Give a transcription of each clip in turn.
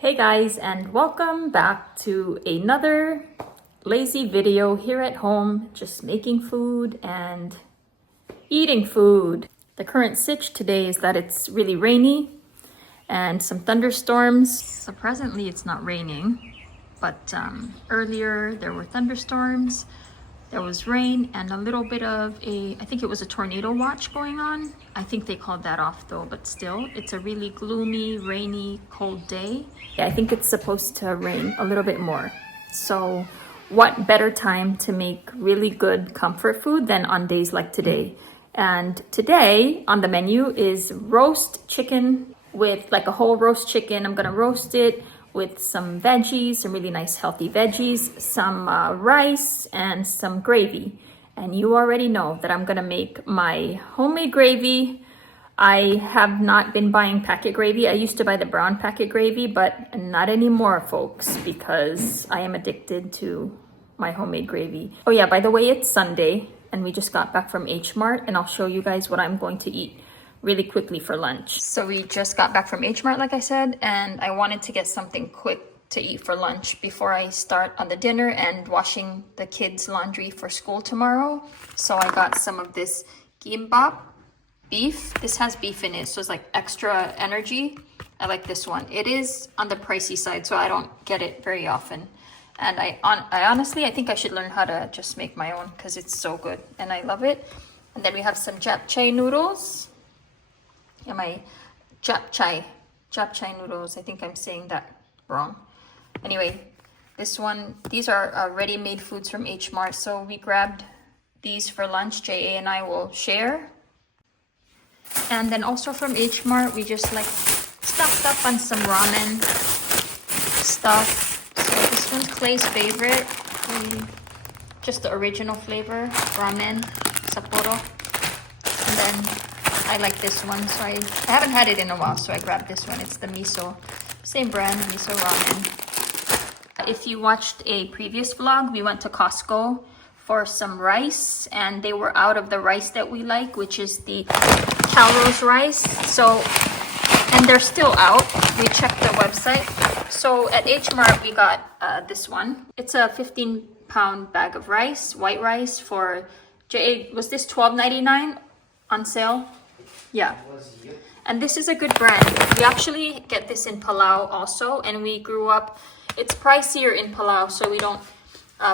Hey guys, and welcome back to another lazy video here at home, just making food and eating food. The current sitch today is that it's really rainy and some thunderstorms. So presently it's not raining, but earlier there were thunderstorms. There was rain and a little bit of I think it was a tornado watch going on. I think they called that off though, but still, it's a really gloomy, rainy, cold day. I think it's supposed to rain a little bit more. So what better time to make really good comfort food than on days like today? And today on the menu is roast chicken with like a whole roast chicken. I'm gonna roast it with some veggies, some really nice healthy veggies, some rice, and some gravy. And you already know that I'm gonna make my homemade gravy. I have not been buying packet gravy. I used to buy the brown packet gravy, but not anymore, folks, because I am addicted to my homemade gravy. Oh yeah, by the way, it's Sunday, and we just got back from H-Mart, and I'll show you guys what I'm going to eat really quickly for lunch. So we just got back from H-Mart, like I said, and I wanted to get something quick to eat for lunch before I start on the dinner and washing the kids' laundry for school tomorrow. So I got some of this gimbap beef. This has beef in it, so it's like extra energy. I like this one. It is on the pricey side, so I don't get it very often. And I honestly, I think I should learn how to just make my own because it's so good and I love it. And then we have some japchae noodles. Yeah, my japchae noodles. I think I'm saying that wrong. Anyway, these are ready-made foods from H-Mart. So we grabbed these for lunch. JA and I will share. And then also from H-Mart, we just like stocked up on some ramen stuff. So this one's Clay's favorite. Just the original flavor, ramen, Sapporo. And then I like this one, so I haven't had it in a while, so I grabbed this one. It's the miso, same brand, miso ramen. If you watched a previous vlog, we went to Costco for some rice, and they were out of the rice that we like, which is the Calrose rice. So, and they're still out. We checked the website. So at H-Mart, we got this one. It's a 15-pound bag of rice, white rice for, was this $12.99 on sale? Yeah, and this is a good brand. We actually get this in Palau also, and we grew up, it's pricier in Palau, so we don't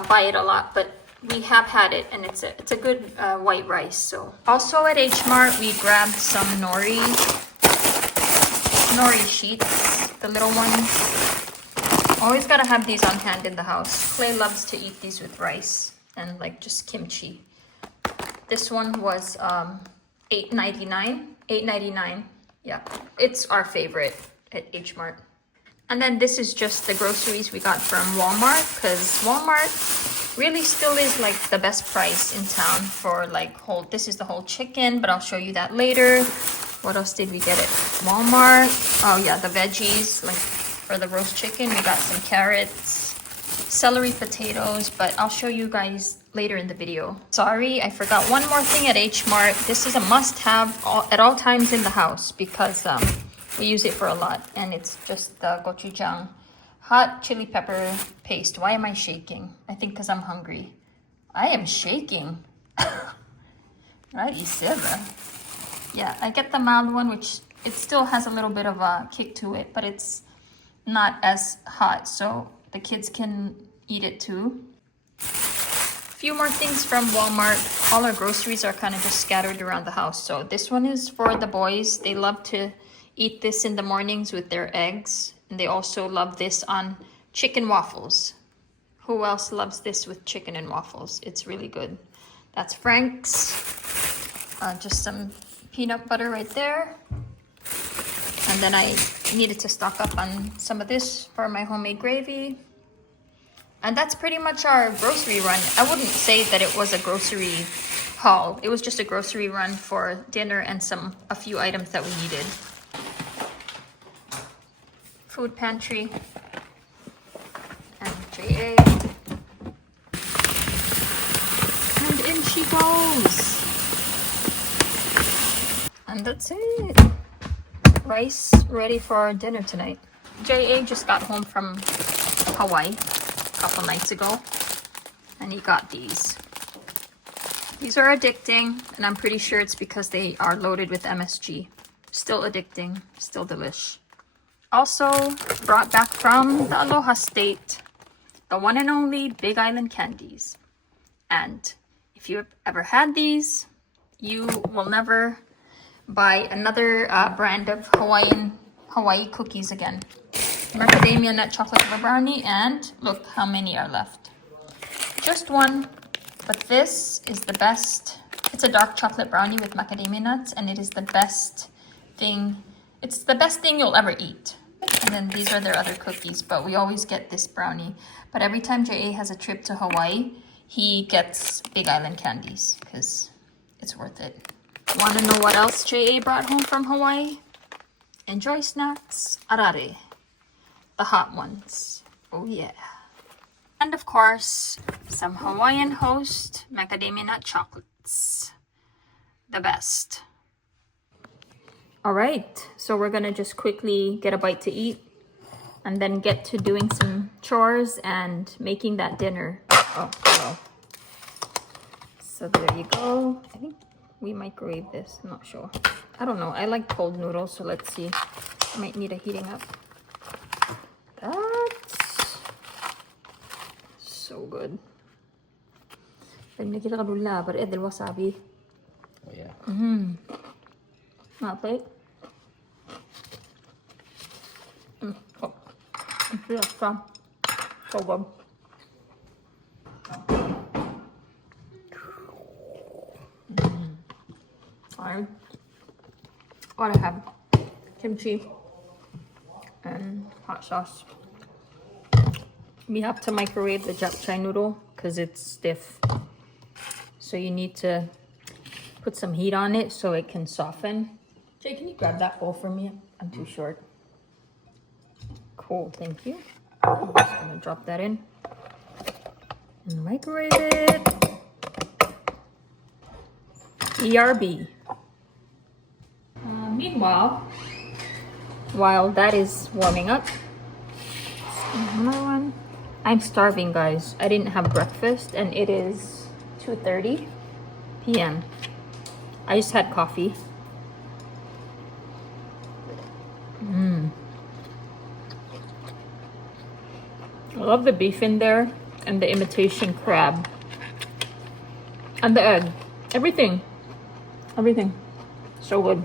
buy it a lot, but we have had it, and it's a good white rice. So also at H-Mart, we grabbed some nori sheets, the little ones. Always gotta have these on hand in the house. Clay loves to eat these with rice and like just kimchi. This one was $8.99. Yeah, it's our favorite at H-Mart. And then this is just the groceries we got from Walmart, because Walmart really still is like the best price in town for like this is the whole chicken, but I'll show you that later. What else did we get at Walmart? Oh yeah, the veggies, like for the roast chicken, we got some carrots, celery, potatoes, but I'll show you guys later in the video. Sorry, I forgot one more thing at H-Mart. This is a must-have at all times in the house because we use it for a lot, and it's just the gochujang hot chili pepper paste. Why am I shaking? I think because I'm hungry. I am shaking. Right, Isabel? Yeah, I get the mild one, which it still has a little bit of a kick to it, but it's not as hot, so the kids can eat it too. Few more things from Walmart. All our groceries are kind of just scattered around the house. So this one is for the boys. They love to eat this in the mornings with their eggs. And they also love this on chicken waffles. Who else loves this with chicken and waffles? It's really good. That's Frank's. Just some peanut butter right there. And then I needed to stock up on some of this for my homemade gravy. And that's pretty much our grocery run. I wouldn't say that it was a grocery haul. It was just a grocery run for dinner and a few items that we needed. Food pantry. And JA. And in she goes. And that's it. Rice ready for our dinner tonight. JA just got home from Hawaii a couple nights ago, and he got these. These are addicting, and I'm pretty sure it's because they are loaded with MSG. Still addicting, still delish. Also brought back from the Aloha State, the one and only Big Island candies. And if you've ever had these, you will never buy another brand of Hawaii cookies again. Macadamia nut chocolate cover brownie, and look how many are left. Just one, but this is the best. It's a dark chocolate brownie with macadamia nuts, and it is the best thing. It's the best thing you'll ever eat. And then these are their other cookies, but we always get this brownie. But every time JA has a trip to Hawaii, he gets Big Island candies because it's worth it. Want to know what else JA brought home from Hawaii? Enjoy snacks, arare. The hot ones. Oh yeah. And of course, some Hawaiian Host macadamia nut chocolates. The best. All right, so we're gonna just quickly get a bite to eat and then get to doing some chores and making that dinner. Oh, well. So there you go. I think we microwave this, I'm not sure. I don't know, I like cold noodles, so let's see. I might need a heating up. That's so good. بدنا كده غلولا برقد الوسابي. Oh yeah. Not plate. Oh. It's so good. I want to have kimchi and hot sauce. We have to microwave the japchae noodle because it's stiff. So you need to put some heat on it so it can soften. Jay, can you grab that bowl for me? I'm too short. Cool, thank you. I'm just gonna drop that in and microwave it. ERB. Meanwhile, while that is warming up, another one. I'm starving, guys. I didn't have breakfast and it is 2:30 p.m. I just had coffee. I love the beef in there and the imitation crab and the egg. Everything. So good.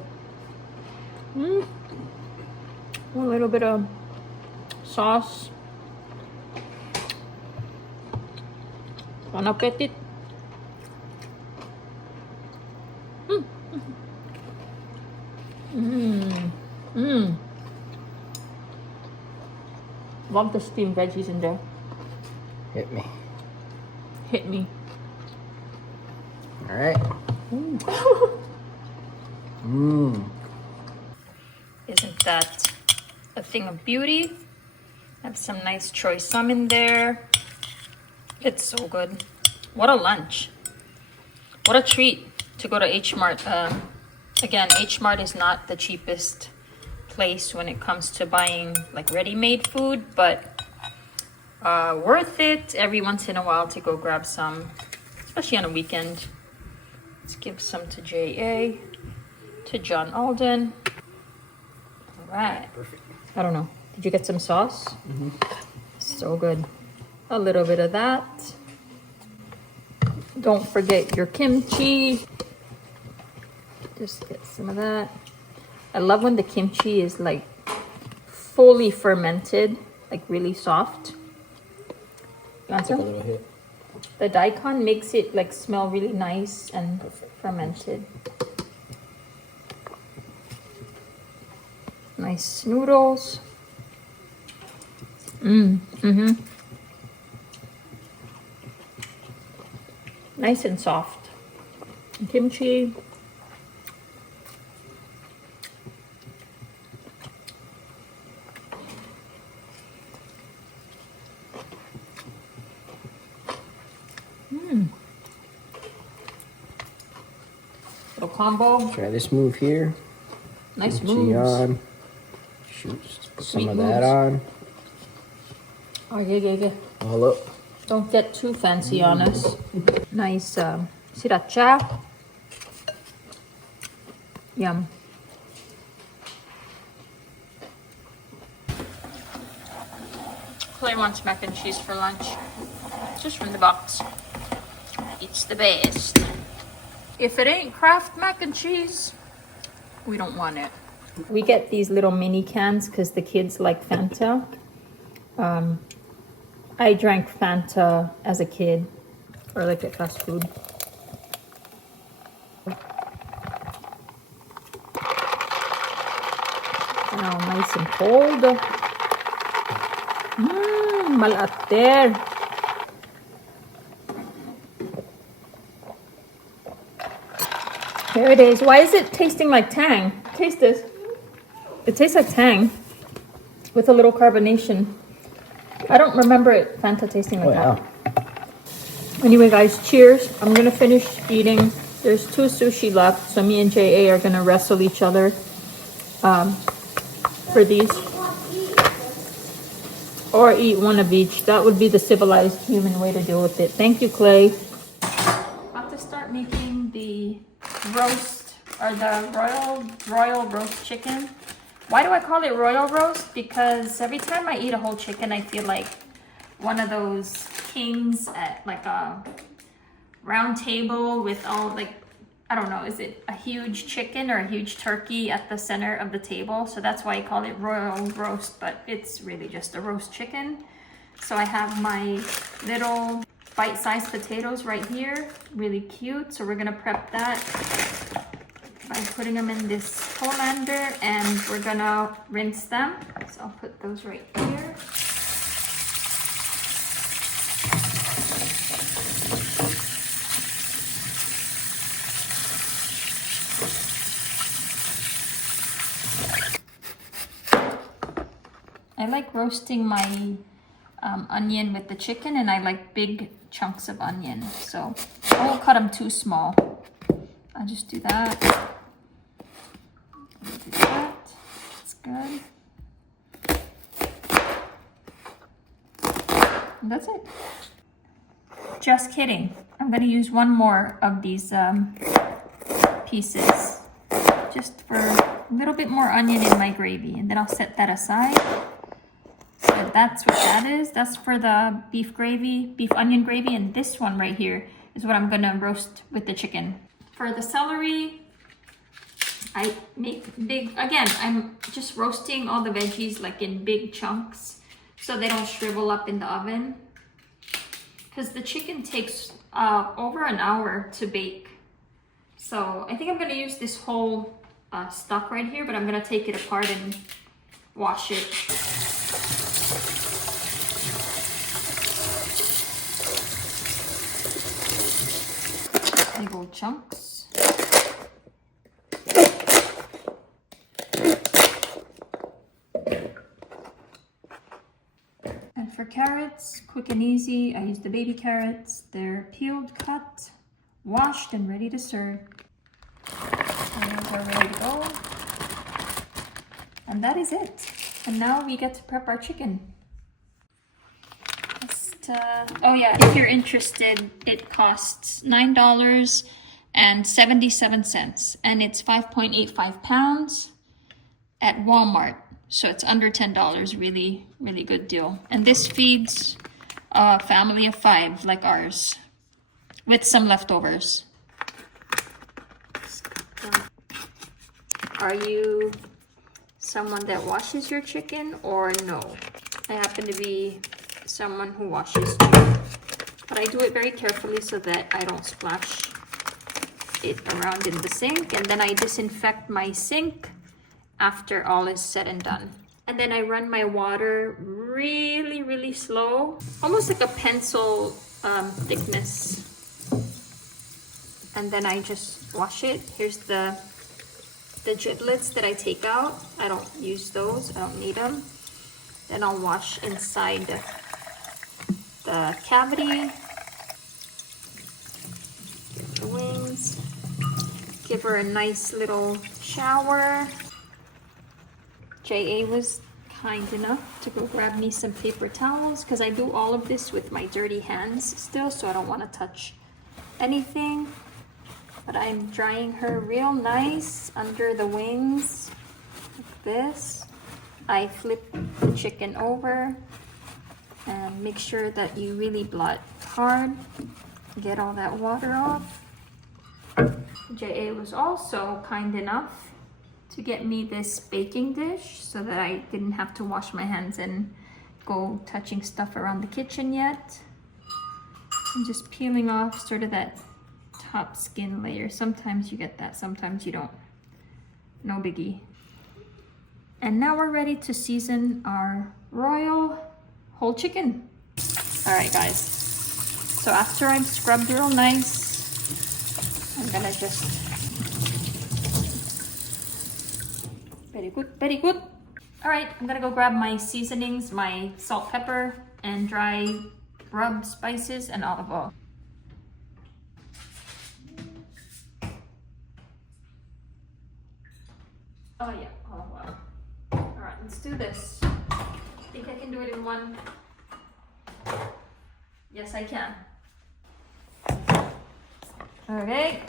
A little bit of sauce. Bon appetit. Love the steamed veggies in there. Hit me. Hit me. All right. Isn't that a thing of beauty? Have some nice choy sum in there. It's so good. What a lunch. What a treat to go to H-Mart. Again, H-Mart is not the cheapest place when it comes to buying like ready-made food, but worth it every once in a while to go grab some, especially on a weekend. Let's give some to JA, to John Alden. All right. Perfect. I don't know. Did you get some sauce? So good. A little bit of that. Don't forget your kimchi. Just get some of that. I love when the kimchi is like fully fermented, like really soft. You want Take a some? little hit. The daikon makes it like smell really nice and fermented. Nice noodles. Nice and soft. Kimchi. Little combo. Try this move here. Nice Kimchi moves. on. Shoot. some Meat of moves. that on. Oh, yeah. Oh, look. Don't get too fancy on us. Nice sriracha. Yum. Clay wants mac and cheese for lunch. Just from the box. It's the best. If it ain't Kraft mac and cheese, we don't want it. We get these little mini cans because the kids like Fanta. I drank Fanta as a kid, or like at fast food. Now nice and cold. Malater. Here it is. Why is it tasting like Tang? Taste this. It tastes like Tang with a little carbonation. I don't remember it Fanta tasting like that. Anyway, guys, cheers. I'm gonna finish eating. There's 2 sushi left, so me and JA are gonna wrestle each other for these. Or eat one of each. That would be the civilized human way to deal with it. Thank you, Clay. About to start making the roast, or the royal roast chicken. Why do I call it royal roast? Because every time I eat a whole chicken, I feel like one of those kings at like a round table with all like, I don't know, is it a huge chicken or a huge turkey at the center of the table? So that's why I call it royal roast, but it's really just a roast chicken. So I have my little bite-sized potatoes right here, really cute. So we're gonna prep that by putting them in this colander, and we're gonna rinse them. So I'll put those right here. I like roasting my onion with the chicken, and I like big chunks of onion. So I won't cut them too small. I'll just do that. Do that. That's good. And that's it. Just kidding. I'm gonna use one more of these pieces, just for a little bit more onion in my gravy, and then I'll set that aside. So that's what that is. That's for the beef gravy, beef onion gravy, and this one right here is what I'm gonna roast with the chicken. For the celery, I make big, again, I'm just roasting all the veggies like in big chunks so they don't shrivel up in the oven. Because the chicken takes over an hour to bake. So I think I'm gonna use this whole stock right here, but I'm gonna take it apart and wash it. Big old chunks. And for carrots, quick and easy, I use the baby carrots. They're peeled, cut, washed, and ready to serve. And those are ready to go. And that is it. And now we get to prep our chicken. Oh yeah, if you're interested, it costs $9.77, and it's 5.85 pounds at Walmart. So it's under $10, really, really good deal. And this feeds a family of 5 like ours, with some leftovers. Are you someone that washes your chicken or no? I happen to be someone who washes chicken, but I do it very carefully so that I don't splash it around in the sink, and then I disinfect my sink after all is said and done. And then I run my water really, really slow, almost like a pencil thickness. And then I just wash it. Here's the giblets that I take out. I don't use those, I don't need them. Then I'll wash inside the cavity. Get the wings. Give her a nice little shower. JA was kind enough to go grab me some paper towels because I do all of this with my dirty hands still, so I don't want to touch anything. But I'm drying her real nice under the wings like this. I flip the chicken over and make sure that you really blot hard, get all that water off. JA was also kind enough to get me this baking dish so that I didn't have to wash my hands and go touching stuff around the kitchen yet. I'm just peeling off sort of that top skin layer. Sometimes you get that, sometimes you don't. No biggie. And now we're ready to season our royal whole chicken. All right, guys. So after I've scrubbed real nice, I'm gonna just, very good. All right, I'm gonna go grab my seasonings, my salt, pepper, and dry rub spices and olive oil. Oh yeah, olive oil. All right, let's do this. I think I can do it in one. Yes, I can. Okay.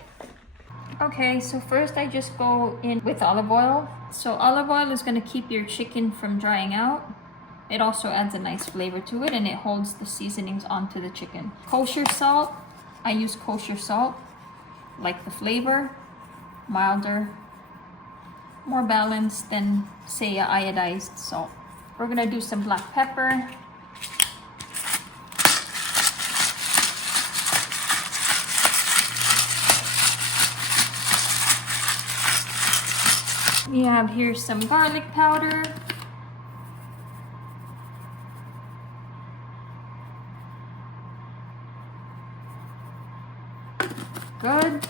Okay, so first I just go in with olive oil. So olive oil is going to keep your chicken from drying out. It also adds a nice flavor to it and it holds the seasonings onto the chicken. Kosher salt, I use kosher salt, like the flavor, milder, more balanced than say a iodized salt. We're going to do some black pepper. We have here some garlic powder. Good.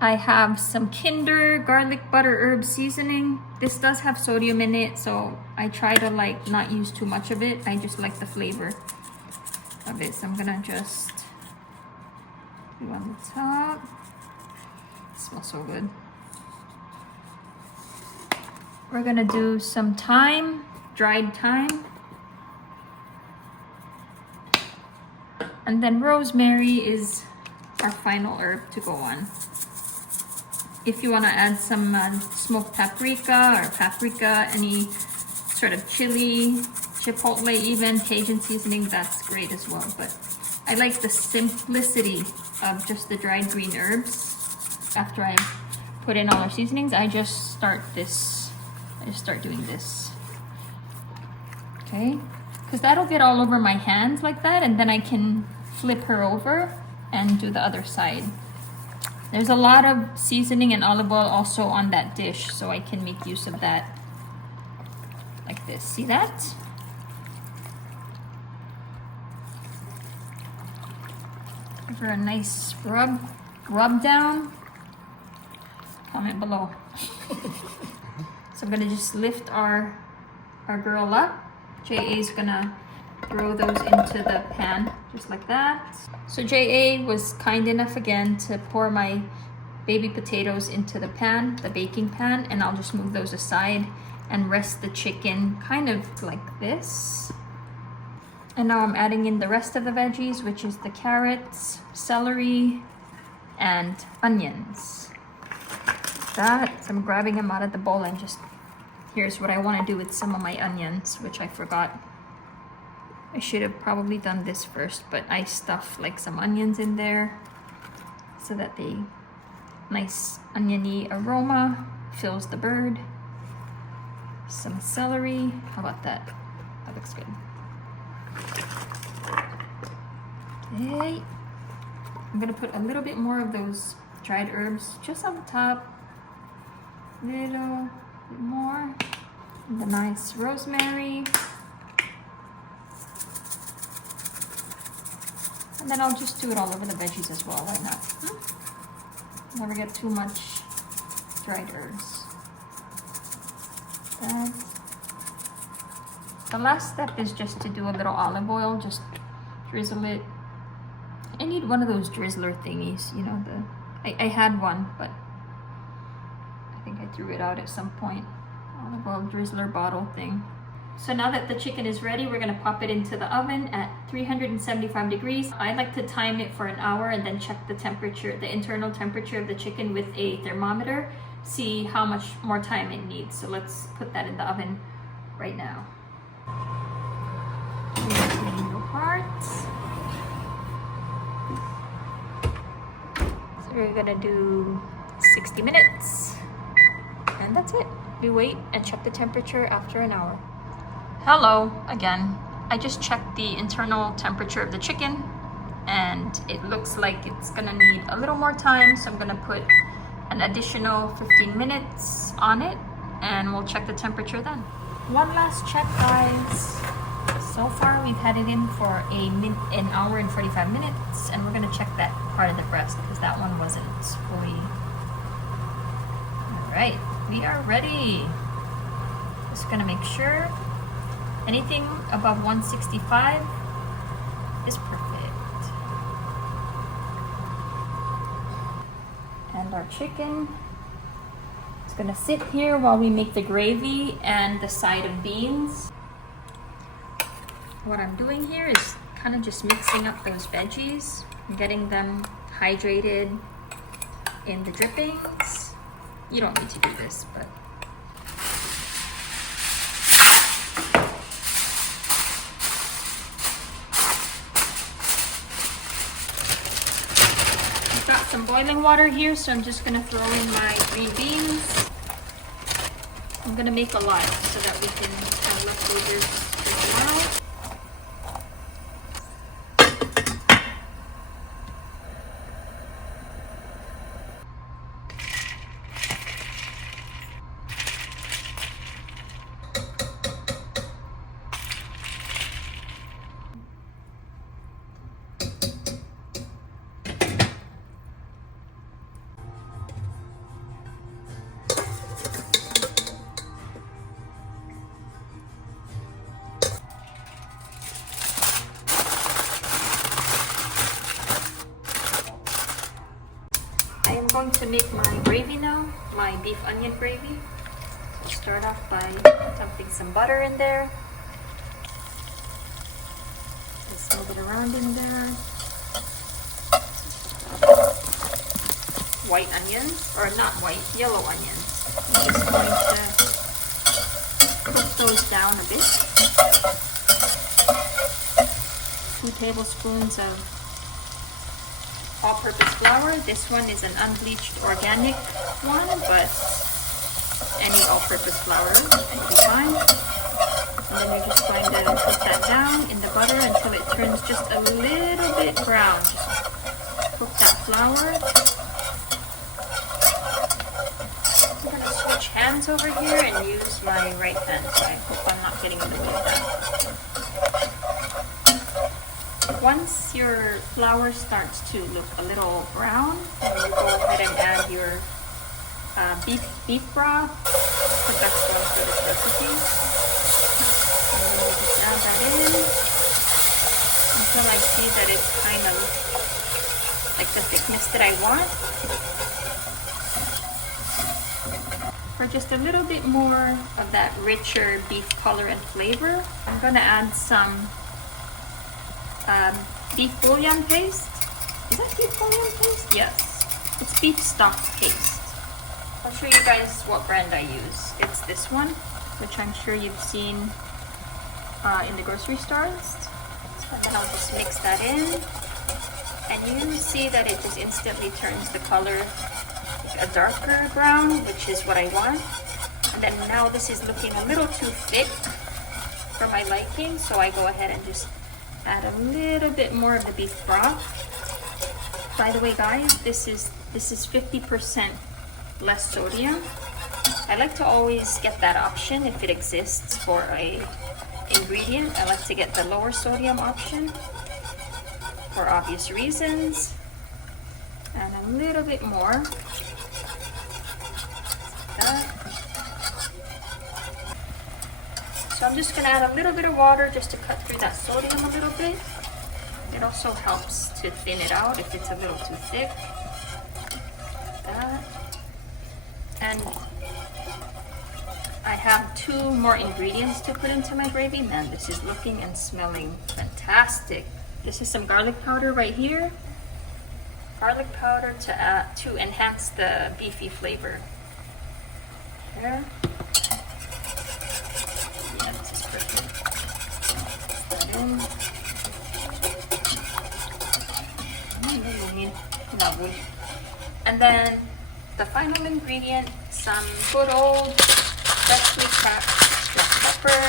I have some Kinder garlic butter herb seasoning. This does have sodium in it, so I try to like not use too much of it. I just like the flavor of it, so I'm gonna just do on the top. It smells so good. We're gonna do some thyme, dried thyme. And then rosemary is our final herb to go on. If you wanna add some smoked paprika or paprika, any sort of chili, chipotle even, Cajun seasoning, that's great as well. But I like the simplicity of just the dried green herbs. After I put in all our seasonings, I just start doing this, okay? Because that'll get all over my hands like that, and then I can flip her over and do the other side. There's a lot of seasoning and olive oil also on that dish, so I can make use of that like this. See that? Give her a nice rub down. Comment below. So I'm gonna just lift our girl up. JA's gonna throw those into the pan, just like that. So JA was kind enough again to pour my baby potatoes into the pan, the baking pan, and I'll just move those aside and rest the chicken kind of like this. And now I'm adding in the rest of the veggies, which is the carrots, celery, and onions. That, so I'm grabbing them out of the bowl and just, here's what I want to do with some of my onions, which I forgot. I should have probably done this first, but I stuffed like some onions in there so that the nice oniony aroma fills the bird. Some celery, how about that? That looks good. Okay, I'm gonna put a little bit more of those dried herbs just on the top. Little bit more. And the nice rosemary. And then I'll just do it all over the veggies as well, why not? Never get too much dried herbs. That. The last step is just to do a little olive oil, just drizzle it. I need one of those drizzler thingies, you know, I had one, but I think I threw it out at some point. olive oil drizzler bottle thing. So now that the chicken is ready, we're gonna pop it into the oven at 375 degrees. I like to time it for an hour and then check the temperature, the internal temperature of the chicken with a thermometer, see how much more time it needs. So let's put that in the oven right now. So we're gonna do 60 minutes. And that's it. We wait and check the temperature after an hour. Hello again. I just checked the internal temperature of the chicken and it looks like it's gonna need a little more time, so I'm gonna put an additional 15 minutes on it and we'll check the temperature then. One last check, guys. So far we've had it in for an hour and 45 minutes, and we're gonna check that part of the breast because that one wasn't fully. All right, we are ready. Just gonna make sure anything above 165 is perfect. And our chicken is gonna sit here while we make the gravy and the side of beans. What I'm doing here is kind of just mixing up those veggies and getting them hydrated in the drippings. You don't need to do this, but I've got some boiling water here, so I'm just gonna throw in my green beans. I'm gonna make a lot so that we can have leftovers for tomorrow. I'm going to make my gravy now, my beef onion gravy. So start off by dumping some butter in there. Just move it around in there. White onions, or not white, yellow onions. I'm just going to cook those down a bit. 2 tablespoons of all-purpose flour. This one is an unbleached organic one, but any all-purpose flour will be fine. And then you're just going to put that down in the butter until it turns just a little bit brown. Just cook that flour. I'm going to switch hands over here and use my right hand, so I hope I'm not getting in the way of that. Once your flour starts to look a little brown, you go ahead and add your beef broth. The best one for this recipe. And then you just add that in until I see that it's kind of like the thickness that I want. For just a little bit more of that richer beef color and flavor, I'm going to add some beef bouillon paste. Is that beef bouillon paste? Yes. It's beef stock paste. I'll show you guys what brand I use. It's this one, which I'm sure you've seen in the grocery stores. So then I'll just mix that in. And you see that it just instantly turns the color like a darker brown, which is what I want. And then now this is looking a little too thick for my liking, so I go ahead and just add a little bit more of the beef broth. By the way, guys, this is 50% less sodium. I like to always get that option if it exists for a ingredient. I like to get the lower sodium option for obvious reasons. And a little bit more. Like that. So I'm just gonna add a little bit of water just to cut through that sodium a little bit. It also helps to thin it out if it's a little too thick. Like that. And I have 2 more ingredients to put into my gravy. Man, this is looking and smelling fantastic. This is some garlic powder right here. Garlic powder to enhance the beefy flavor. There. Yeah, this is perfect. Put that in. And then the final ingredient, some good old freshly cracked black pepper.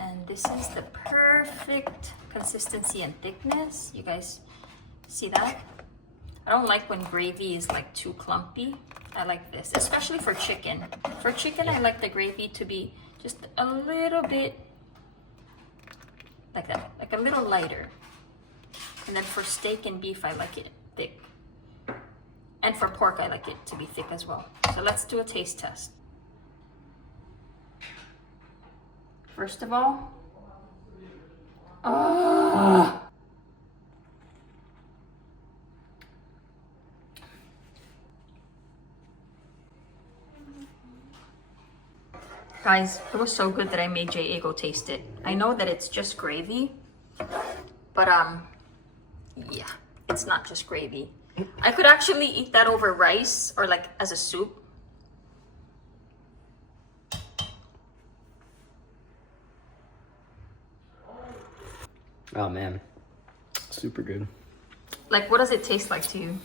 And this is the perfect consistency and thickness. You guys see that? I don't like when gravy is like too clumpy. I like this, especially for chicken. For chicken, I like the gravy to be just a little bit like that, like a little lighter. And then for steak and beef, I like it thick. And for pork, I like it to be thick as well. So let's do a taste test. First of all, guys, it was so good that I made J.A. go taste it. I know that it's just gravy, but yeah, it's not just gravy. I could actually eat that over rice or like as a soup. Oh man, super good. Like, what does it taste like to you?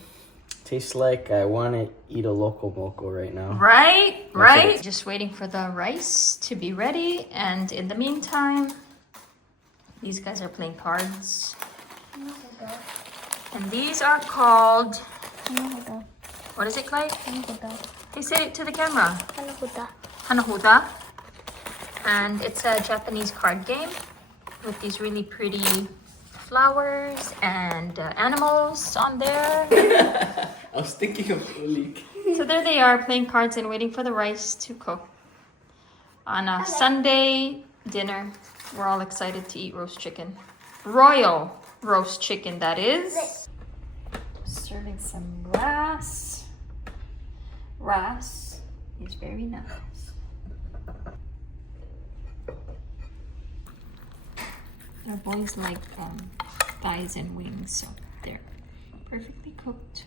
Tastes like I want to eat a local moco right now. Right, right. Just waiting for the rice to be ready. And in the meantime, these guys are playing cards. And these are called, what is it, Clay? Hey, say it to the camera. Hanahuda. And it's a Japanese card game with these really pretty flowers and animals on there. I was thinking of Ulik. So there they are, playing cards and waiting for the rice to cook. On a Sunday dinner, we're all excited to eat roast chicken. Royal roast chicken, that is. Serving some ras. Ras is very nice. Our boys like thighs and wings, so they're perfectly cooked.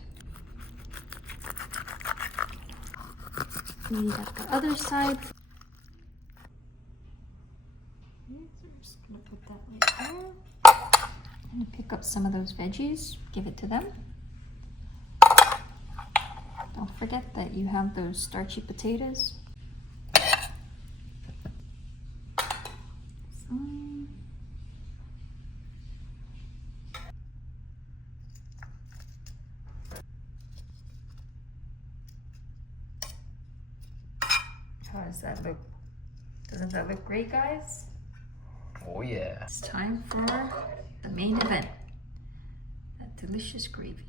And at the other side, I'm just gonna put that right there. I'm gonna pick up some of those veggies, give it to them. Don't forget that you have those starchy potatoes. How does that look? Doesn't that look great, guys? Oh yeah. It's time for the main event. That delicious gravy.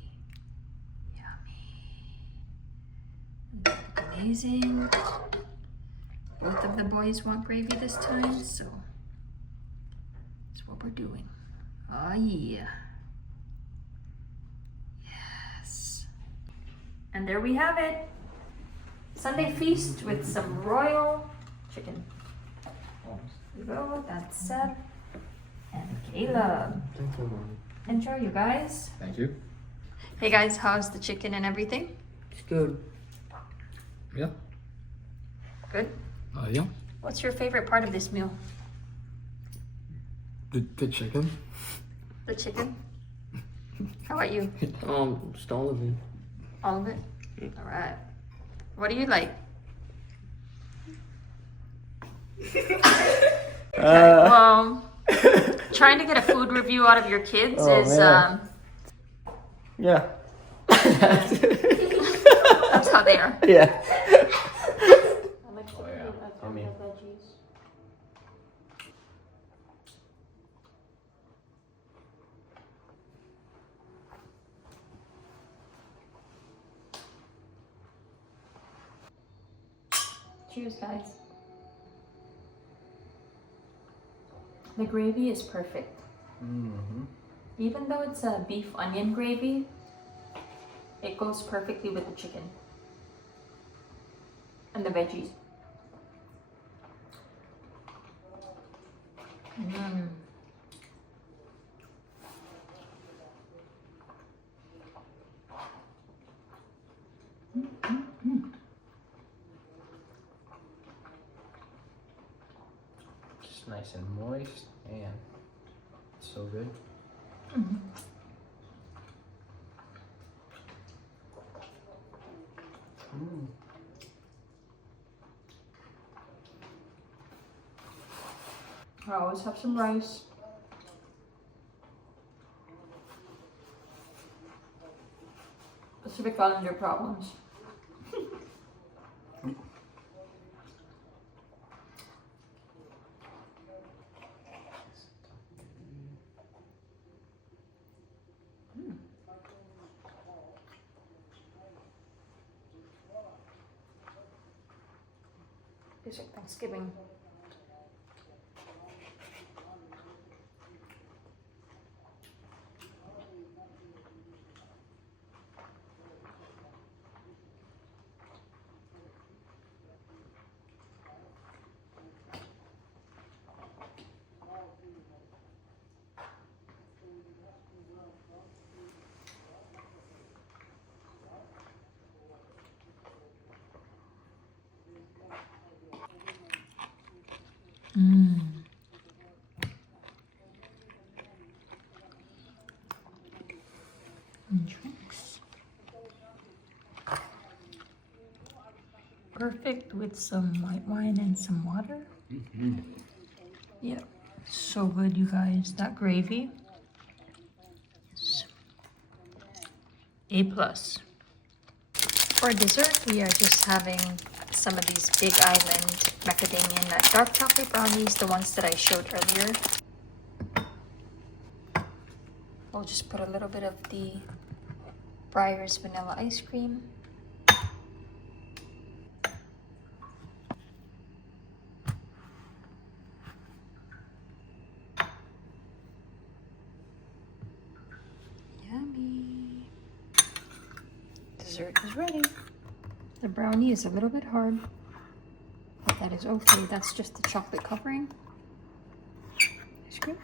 Yummy. Amazing. Both of the boys want gravy this time, so that's what we're doing. Oh yeah. Yes. And there we have it. Sunday feast with some royal chicken. There you go, that's Seth and Caleb. Thank you, Mom. Enjoy, you guys. Thank you. Hey guys, how's the chicken and everything? It's good. Yeah. Good? Yeah. What's your favorite part of this meal? The chicken. The chicken? How about you? Just all of it. All of it? All right. What do you like? Well, trying to get a food review out of your kids is Yeah. that's how they are. Yeah. Cheers, guys. The gravy is perfect. Even though it's a beef onion gravy, it goes perfectly with the chicken. And the veggies. Mmm. Just nice and moist, and so good. Mm. Mm. I always have some rice. Pacific Islander problems. It's like Thanksgiving. Mmm. Drinks. Perfect with some white wine and some water. Mm-hmm. Yeah, so good, you guys. That gravy. A plus. For dessert, we are just having some of these Big Island macadamia nut dark chocolate brownies, the ones that I showed earlier. We'll just put a little bit of the Breyers vanilla ice cream. Yummy. Dessert is ready. The brownie is a little bit hard, but that is okay. That's just the chocolate covering. Ice cream.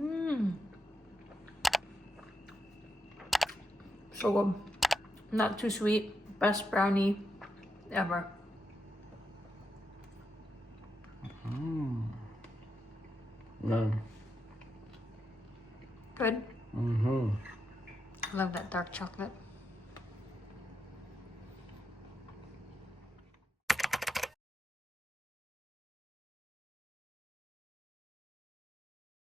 Mmm. So good. Not too sweet. Best brownie ever. None. Good. Mm-hmm. I love that dark chocolate.